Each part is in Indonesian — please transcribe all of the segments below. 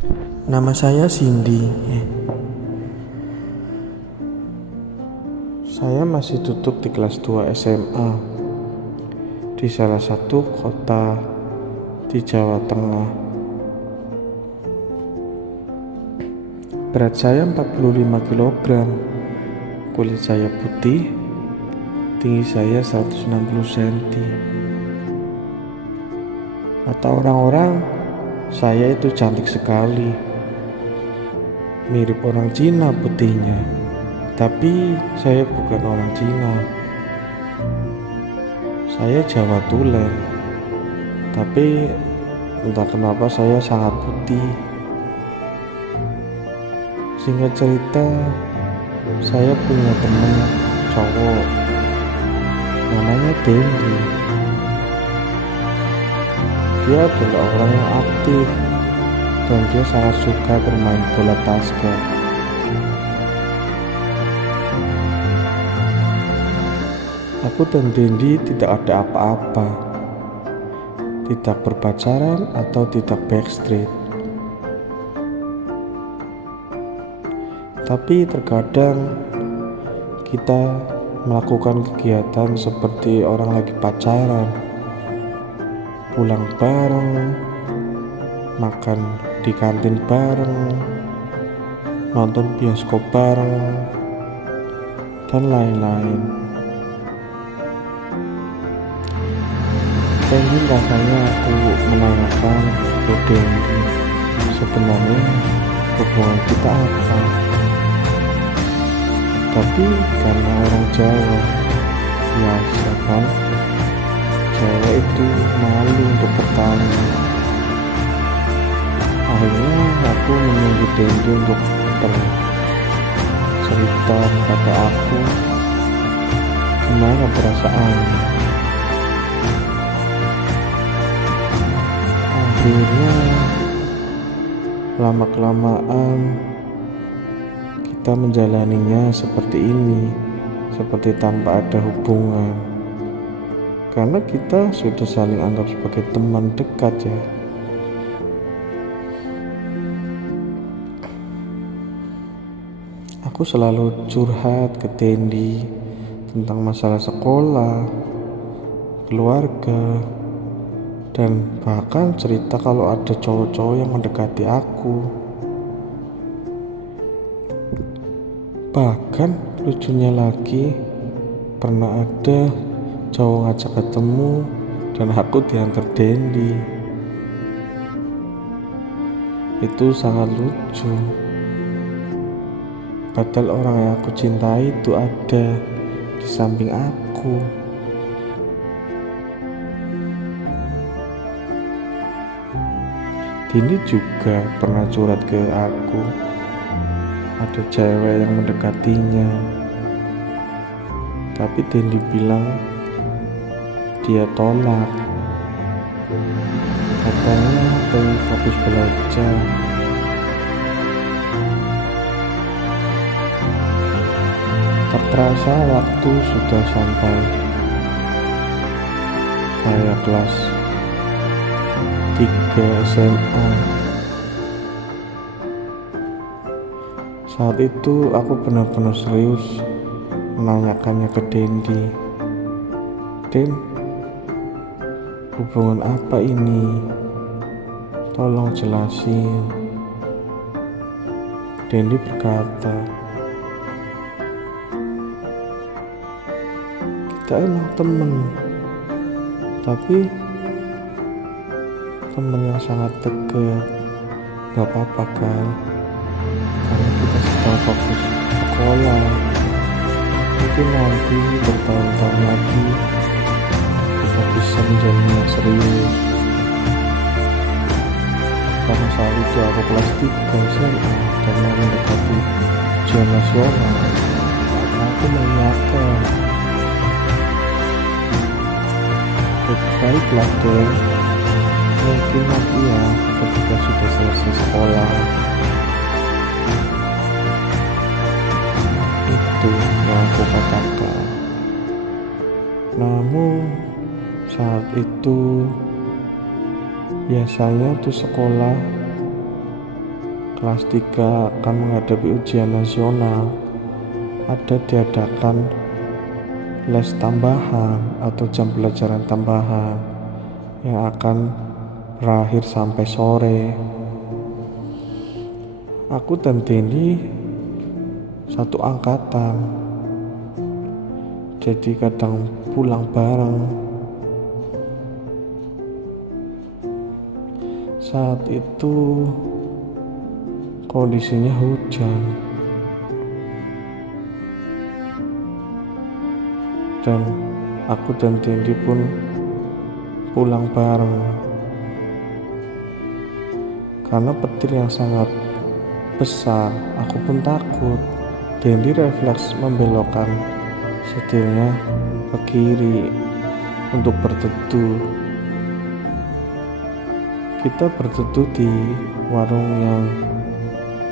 Nama saya Cindy. Saya masih duduk di kelas 2 SMA di salah satu kota di Jawa Tengah. Berat saya 45 kg, kulit saya putih, tinggi saya 160 cm. Kata orang-orang, saya itu cantik sekali, mirip orang Cina putihnya. Tapi saya bukan orang Cina. Saya Jawa Tulen. Tapi entah kenapa saya sangat putih. Singkat cerita, saya punya teman cowok namanya Dendi. Dia adalah orang yang aktif dan dia sangat suka bermain bola basket. Aku dan Dendi tidak ada apa-apa, tidak berpacaran atau tidak backstreet. Tapi terkadang kita melakukan kegiatan seperti orang lagi pacaran, pulang bareng, makan di kantin bareng, nonton bioskop bareng, dan lain-lain. Dan ini rasanya aku menanyakan ke Dendi, sebenarnya hubungan kita apa? Tapi karena orang Jawa, biasa kan, cewek itu malu untuk bertanya. Akhirnya aku menunggu Dendi untuk bercerita kepada aku gimana perasaannya. Akhirnya lama-kelamaan kita menjalaninya seperti ini, seperti tanpa ada hubungan, karena kita sudah saling anggap sebagai teman dekat ya. Aku selalu curhat ke Dendi tentang masalah sekolah, keluarga, dan bahkan cerita kalau ada cowok-cowok yang mendekati aku. Bahkan lucunya lagi, pernah ada cowok ngajak ketemu dan aku diantar Dendi. Itu sangat lucu. Padahal orang yang aku cintai itu ada di samping aku. Dendi juga pernah curhat ke aku, ada cewek yang mendekatinya. Tapi Dendi bilang dia tolak. Katanya pengen fokus belajar. Tak terasa waktu sudah sampai. Saya kelas 3 SMA. Saat itu aku benar-benar serius menanyakannya ke Dendi. Den, hubungan apa ini? Tolong jelasin. Dendi berkata, kita emang temen, tapi temen yang sangat dekat. Gak apa-apa kan, karena kita sedang fokus sekolah. Mungkin nanti bertahun-tahun lagi kita bisa menjalin yang serius. Karena saat itu aku kelas 3 SMA dan mau mendekati ujian nasional, maka aku mengingatkan, baiklah Den, mungkin nanti ya ketika sudah selesai sekolah. Itu yang aku katakan. Namun saat itu biasanya tuh sekolah kelas 3 akan menghadapi ujian nasional, ada diadakan les tambahan atau jam pelajaran tambahan yang akan berakhir sampai sore. Aku dan Denny satu angkatan, jadi kadang pulang bareng. Saat itu kondisinya hujan dan aku dan Dendi pun pulang bareng karena petir yang sangat besar. Aku pun takut. Dendi refleks membelokkan setirnya ke kiri untuk berteduh. Kita berteduh di warung yang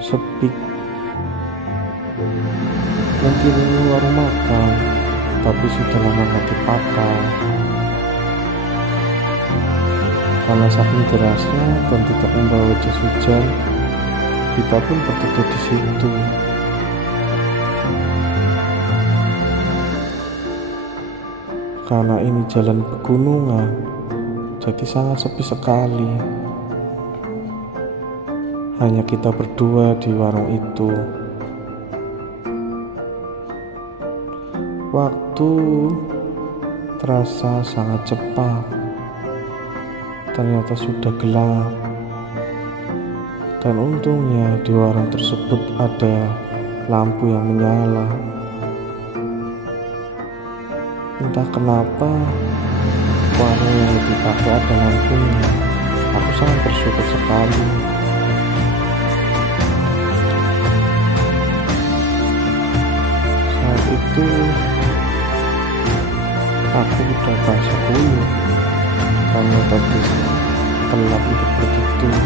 sepi. Mungkin ini warung makan, tapi sudah lama gak dipakai. Karena saking derasnya dan tidak membawa jas hujan, kita pun berteduh di situ. Karena ini jalan pegunungan, jadi sangat sepi sekali. Hanya kita berdua di warung itu. Waktu terasa sangat cepat. Ternyata sudah gelap. Dan untungnya di warung tersebut ada lampu yang menyala. Entah kenapa warung yang dipakai ada lampunya. Aku sangat bersyukur sekali. Saat itu aku udah basah kuyup karena tadi telat untuk berteduh.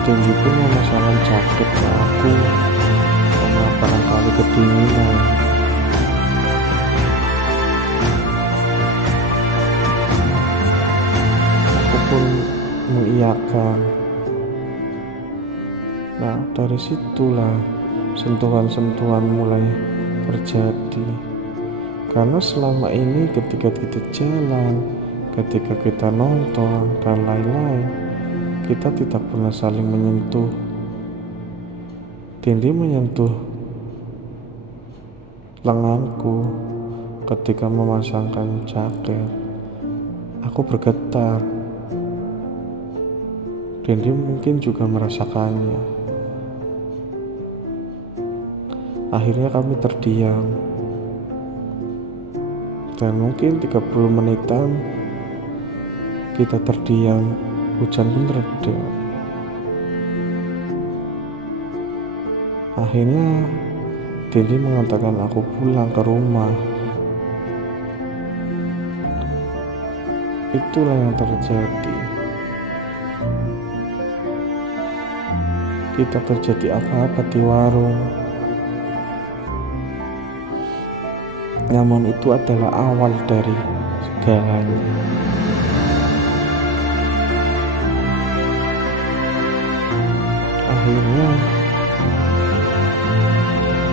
Dendi pun memasangkan jaket ke aku karena barangkali kedinginan. Aku pun mengiyakan. Nah, dari situlah sentuhan-sentuhan mulai terjadi. Karena selama ini ketika kita jalan, ketika kita nonton dan lain-lain, kita tidak pernah saling menyentuh. Dendi menyentuh lenganku ketika memasangkan jaket. Aku bergetar. Dendi mungkin juga merasakannya. Akhirnya kami terdiam. Dan mungkin 30 menitan kita terdiam, hujan pun reda. Akhirnya Dendi mengatakan aku pulang ke rumah. Itulah yang terjadi. Tidak terjadi apa-apa di warung. Namun itu adalah awal dari segalanya. Akhirnya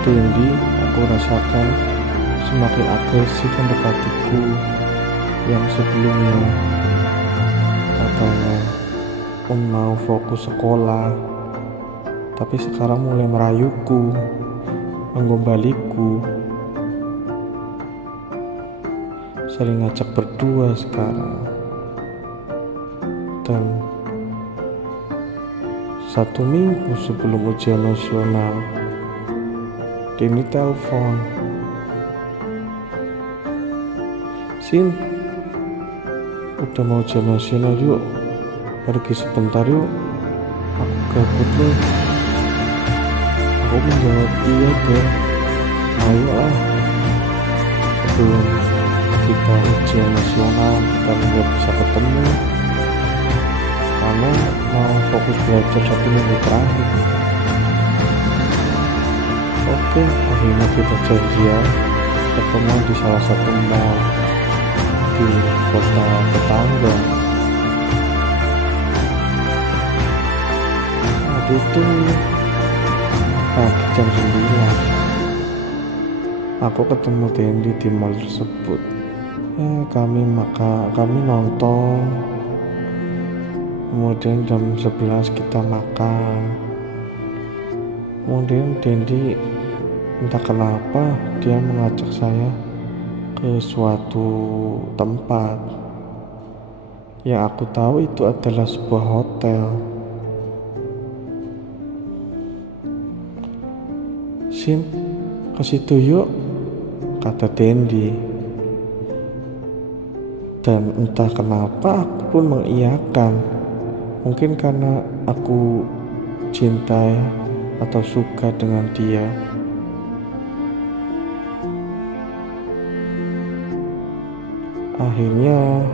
Dendi aku rasakan semakin agresif mendekatiku. Yang sebelumnya katanya mau fokus sekolah, tapi sekarang mulai merayuku, menggombaliku, sering ngajak berdua sekarang. Dan 1 minggu sebelum ujian nasional, Denny telepon, "Sin, udah mau ujian nasional, yuk pergi sebentar yuk, aku gabut nih." Aku menjawab, "Iya deh, ayolah, sebelum kita ujian nasional dan nggak bisa ketemu karena mau fokus belajar 1 minggu terakhir." Oke, akhirnya kita janjian ketemu di salah satu mall di kota tetangga. Waktu itu pagi jam 9 aku ketemu Dendi di mall tersebut. Kami nonton, kemudian jam 11 kita makan. Kemudian Dendi entah kenapa dia mengajak saya ke suatu tempat yang aku tahu itu adalah sebuah hotel. "Sin, ke situ yuk," kata Dendi. Dan entah kenapa aku pun mengiyakan. Mungkin karena aku cinta atau suka dengan dia. Akhirnya,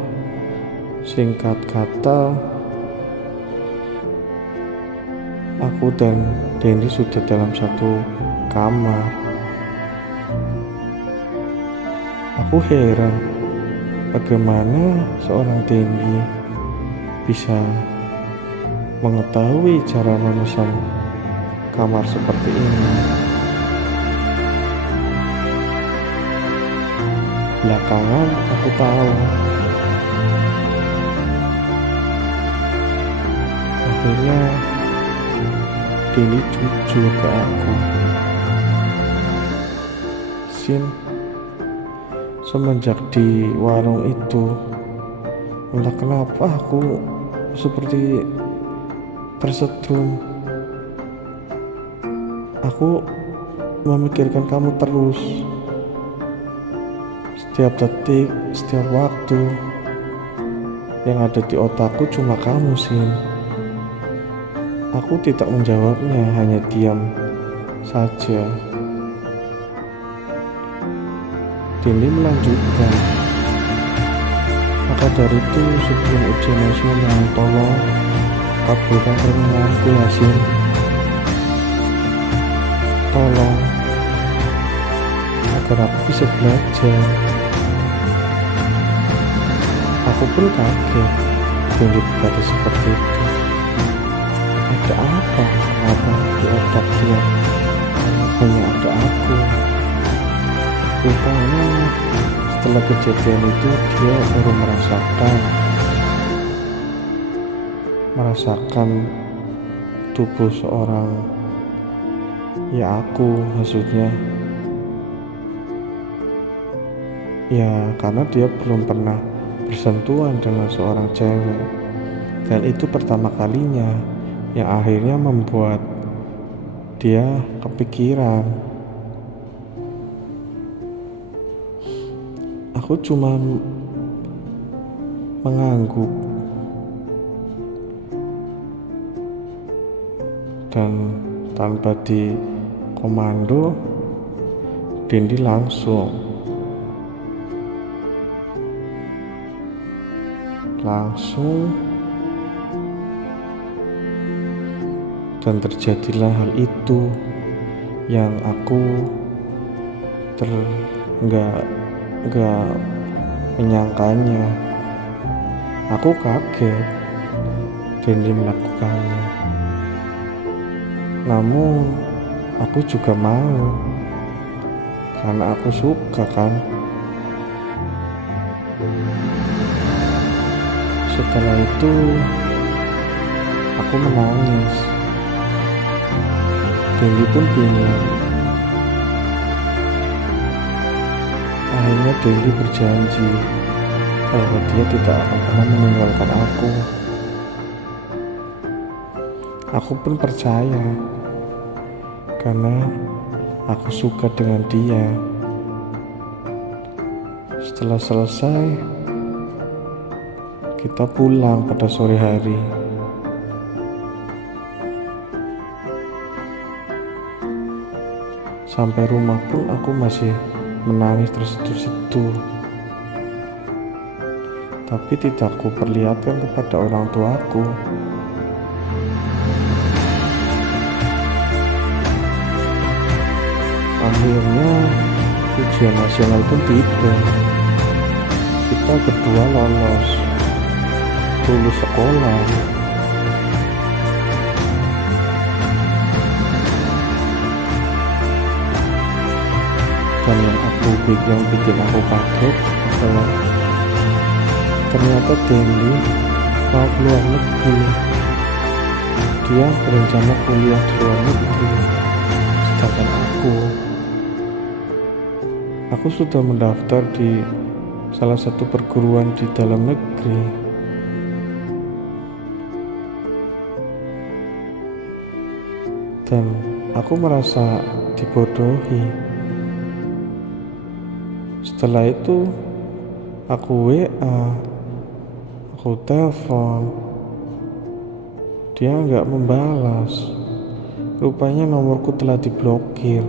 singkat kata, aku dan Dendi sudah dalam satu kamar. Aku heran bagaimana seorang Dendi bisa mengetahui cara memesan kamar seperti ini. Belakangan aku tahu. Akhirnya Dendi jujur ke aku. "Sin, semenjak di warung itu, entah kenapa aku seperti tersetrum. Aku memikirkan kamu terus. Setiap detik, setiap waktu, yang ada di otakku cuma kamu, Sin." Aku tidak menjawabnya, hanya diam saja. Dendi melanjutkan, "Maka dari itu sebelum ujian nasional, tolong kabulkan permintaanku ya, Sin. Tolong, agar aku bisa belajar." Aku pun kaget Dendi berkata seperti itu. Ada apa? Kenapa di otak dia hanya ada aku? Rupanya setelah kejadian itu dia baru merasakan tubuh seorang, ya aku maksudnya. Ya karena dia belum pernah bersentuhan dengan seorang cewek, dan itu pertama kalinya yang akhirnya membuat dia kepikiran. Aku cuma mengangguk dan tanpa dikomando, Dendi langsung dan terjadilah hal itu yang aku nggak menyangkanya. Aku kaget Dendi melakukannya, namun aku juga mau karena aku suka kan. Setelah itu aku menangis. Dendi pun bingung. Akhirnya Dendi berjanji bahwa dia tidak akan pernah meninggalkan aku. Aku pun percaya karena aku suka dengan dia. Setelah selesai, kita pulang pada sore hari. Sampai rumah pun aku masih menangis tersitu-situ, tapi tidak ku perlihatkan kepada orang tuaku. Akhirnya ujian nasional pun tiba. Kita berdua lulus sekolah. yang bikin aku kaget adalah ternyata Dendi mau keluar negeri. Dia berencana kuliah di luar negeri. Sedangkan aku sudah mendaftar di salah satu perguruan di dalam negeri. Dan aku merasa dibodohi. Setelah itu aku WA, aku telepon, dia nggak membalas. Rupanya nomorku telah diblokir.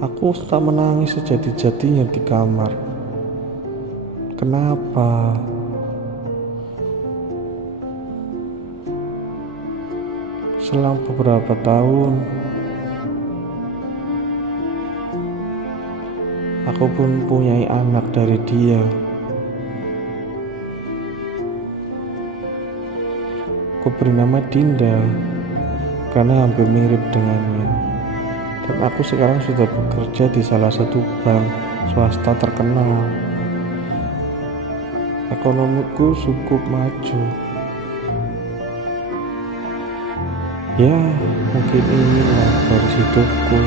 Aku tak menangis sejadi-jadinya di kamar. Kenapa? Selang beberapa tahun, aku pun punya anak dari dia. Aku beri nama Dinda karena hampir mirip dengannya. Dan aku sekarang sudah bekerja di salah satu bank swasta terkenal. Ekonomiku cukup maju. Ya, mungkin inilah garis hidupku.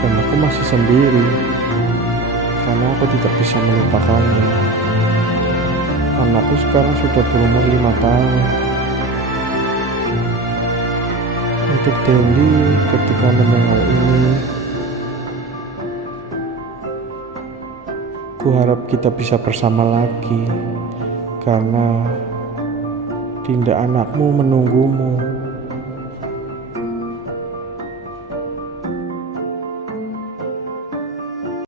Dan aku masih sendiri karena aku tidak bisa melupakannya. Anakku sekarang sudah berumur 5 tahun. Untuk Dendi, ketika mendengar ini, ku harap kita bisa bersama lagi karena Dinda anakmu menunggumu.